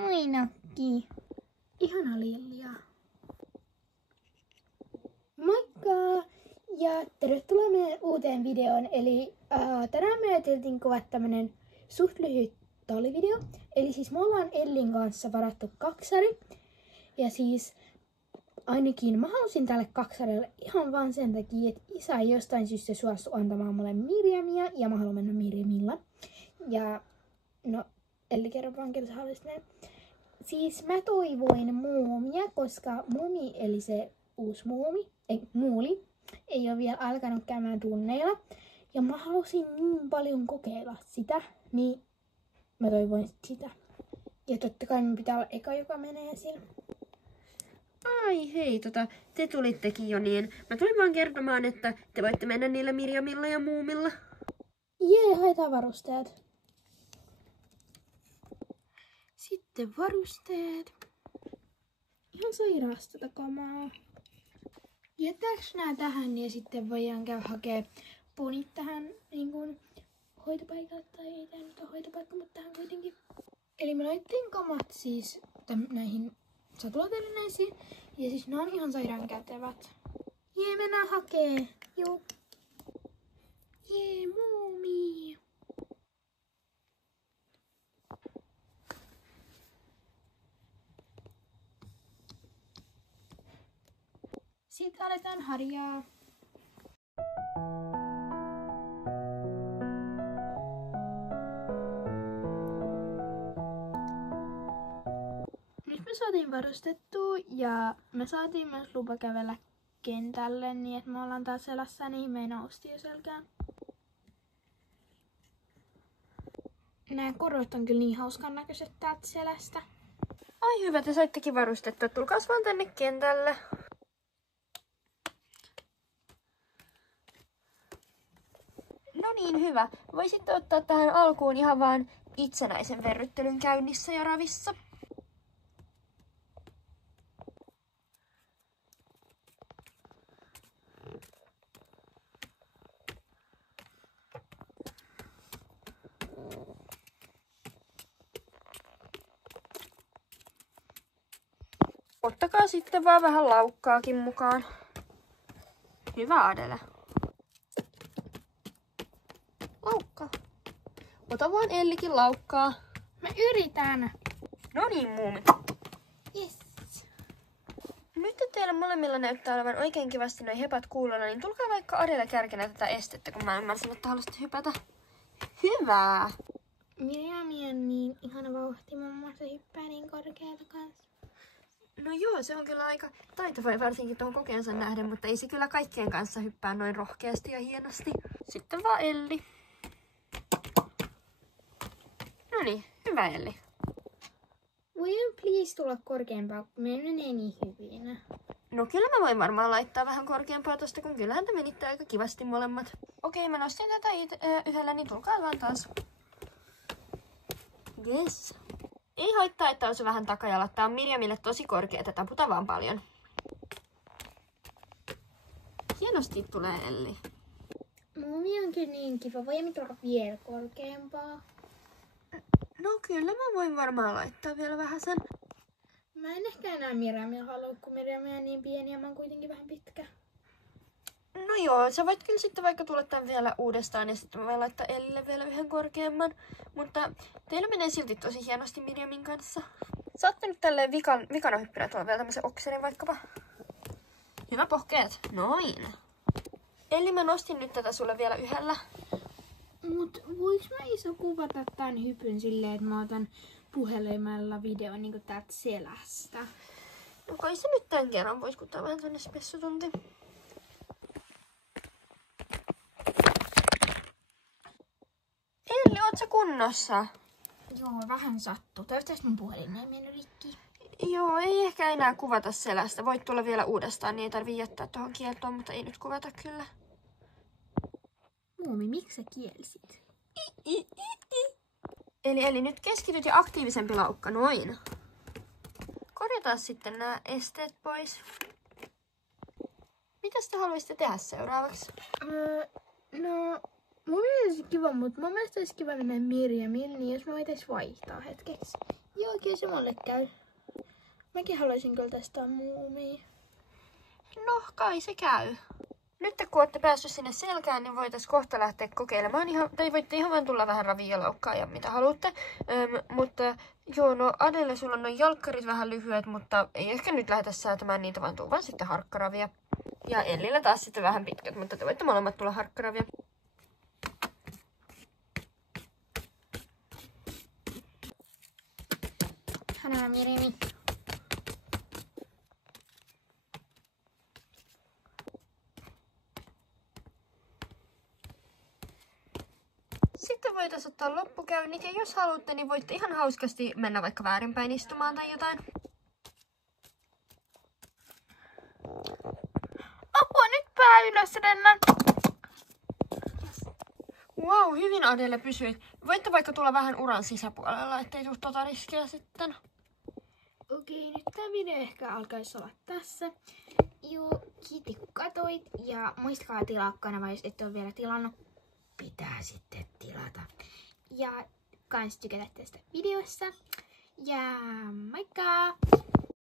Moi Nakki. Ihana Lilja. Moikka! Ja tervetuloa meidän uuteen videoon. Eli tänään me ajateltiin kuvat tämmönen suht lyhyt tallivideo. Eli siis me ollaan Ellin kanssa varattu kaksari. Ja siis ainakin mä halusin tälle kaksarelle ihan vaan sen takia, että isä ei jostain syystä suostu antamaan mulle Mirjamia ja mä haluan mennä Mirjamilla. Ja no, Elli kerro vaan, kerran sä haluaisit mennä. Siis mä toivoin muumia, koska Muumi, eli se uusi muuli, ei ole vielä alkanut käymään tunneilla. Ja mä halusin niin paljon kokeilla sitä, niin mä toivoin sitä. Ja totta kai mun pitää olla eka, joka menee siellä. Ai hei, te tulittekin jo niin. Mä tulin vaan kertomaan, että te voitte mennä niillä Mirjamilla ja Muumilla. Jee, haetaan varusteet. Sitten varusteet. Ihan sairaasta kamaa. Jättääks nää tähän ja sitten voidaan käydä hakee ponit tähän niin kuin hoitopaikalle. Tai ei tää nyt ole hoitopaikka, mutta tähän kuitenkin. Eli me laittiin kamat siis näihin satulatellineisiin. Ja siis ne on ihan sairaan kätevät. Jee, mennään hakee. Joo. Jee, Muumi. Sitten aletaan harjaa. Nyt me saatiin varustettua ja me saatiin myös lupa kävellä kentälle niin, että me ollaan taas selässä, niin me ei nousti jo selkään. Nämä korot on kyllä niin hauskan näköiset täältä selästä. Ai hyvä, te saittekin varustettua. Tulkaas vaan tänne kentälle. No niin, hyvä. Voisitte ottaa tähän alkuun ihan vaan itsenäisen verryttelyn käynnissä ja ravissa. Ottakaa sitten vaan vähän laukkaakin mukaan. Hyvä, Adele. Laukka. Ota vaan Ellikin laukkaa. Mä yritän. No niin, Muumi. Yes. Nyt teillä molemmilla näyttää olevan oikein kivasti noi hepat kuulolla, niin tulkaa vaikka Adele kärkenä tätä estettä, kun mä ymmärsin, että haluaisitte hypätä. Hyvää! Mirjami on niin ihana vauhti, mamma se hyppää niin korkealta kanssa. No joo, se on kyllä aika taitava varsinkin tuohon kokeensa nähden, mutta ei se kyllä kaikkien kanssa hyppää noin rohkeasti ja hienosti. Sitten vaan Elli. No niin, hyvä Elli. Voin please tulla korkeampaa, kun meillä menee niin hyvin. No kyllä mä voin varmaan laittaa vähän korkeampaa tosta, kun kyllähän te menitte aika kivasti molemmat. Okei, mä nostin tätä yhdellä, niin tulkaa vaan taas. Yes. Ei haittaa, että on se vähän takajalat. Tää on Mirjamille tosi korkea, että taputa vaan paljon. Hienosti tulee Elli. Muumi on kyllä niin kiva. Voimme tulla vielä korkeampaa. No kyllä mä voin varmaan laittaa vielä vähän sen. Mä en ehkä enää Mirjamia halua, kun Mirjami on niin pieni ja mä oon kuitenkin vähän pitkä. No joo, sä voit kyllä sitten vaikka tulla tän vielä uudestaan ja sitten mä voin laittaa Ellille vielä yhden korkeamman. Mutta teillä menee silti tosi hienosti Mirjamin kanssa. Saatte nyt tälleen vikana hyppynä tuolla vielä tämmösen okserin vaikkapa. Hyvä pohkeet. Noin. Elli, mä nostin nyt tätä sulle vielä yhdellä. Mut voiks mä iso kuvata tän hypyn silleen, että mä otan puhelimella videon niinku täältä selästä? No kai se nyt tän kerran vois kuttaa vähän tonne spessutunti. Elli, oot sä kunnossa? Joo, vähän sattuu. Toivottavasti mun puhelin ei mennyt rikki. Joo, ei ehkä enää kuvata selästä. Voit tulla vielä uudestaan, niin ei tarvii jättää tuohon kieltoon, mutta ei nyt kuvata kyllä. Muumi, miksi sä kielsit? Eli nyt keskityt ja aktiivisempi laukka, noin. Korjataan sitten nämä esteet pois. Mitä te haluaisitte tehdä seuraavaksi? No, mun mielestä olisi kiva, mutta mun mielestä olisi kiva mennä Mirjamille, niin jos me voitais vaihtaa hetkeksi. Joo, kyllä se mulle käy. Mäkin haluaisin kyllä testaa muumia. No, kai se käy. Nyt kun olette päässyt sinne selkään, niin voitaisiin kohta lähteä kokeilemaan. Tai voitte ihan vaan tulla vähän raviolaukkaa ja mitä haluatte. Mutta joo, no Adelle sulla on noin jalkkarit vähän lyhyet, mutta ei ehkä nyt lähdetä säätämään niitä, vaan tuu vaan sitten harkkaravia. Ja Ellillä taas sitten vähän pitkät, mutta te voitte molemmat tulla harkkaravia. Hanaa Mirimi. Sitten voitaisiin ottaa loppukäynnit ja jos haluatte, niin voitte ihan hauskasti mennä vaikka väärinpäin istumaan tai jotain. Apua, nyt pää ylös, lennän. Wow, hyvin Adelle pysyit. Voitte vaikka tulla vähän uran sisäpuolella, ettei tule tota riskiä sitten. Okei, nyt tämä video ehkä alkaisi olla tässä. Joo, kiitti kun katsoit ja muistakaa tilaa kanava, jos et ole vielä tilannut. Pitää sitten tilata. Ja kans tykätä tästä videosta. Ja moikka!